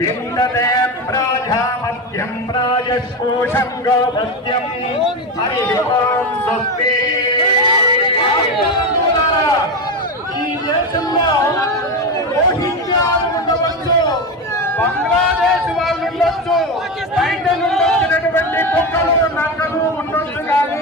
विन्दते प्राजामध्यं राजस्पोषं गोभस्यं हरिः ओं स्वस्ति। ఈ దేశంలో రోహింగ్యాలు ఉండవచ్చు, బంగ్లాదేశ్ వాళ్ళు ఉండొచ్చు, బయట నుండి వచ్చినటువంటి కుక్కలు నక్కలు ఉండొచ్చు కానీ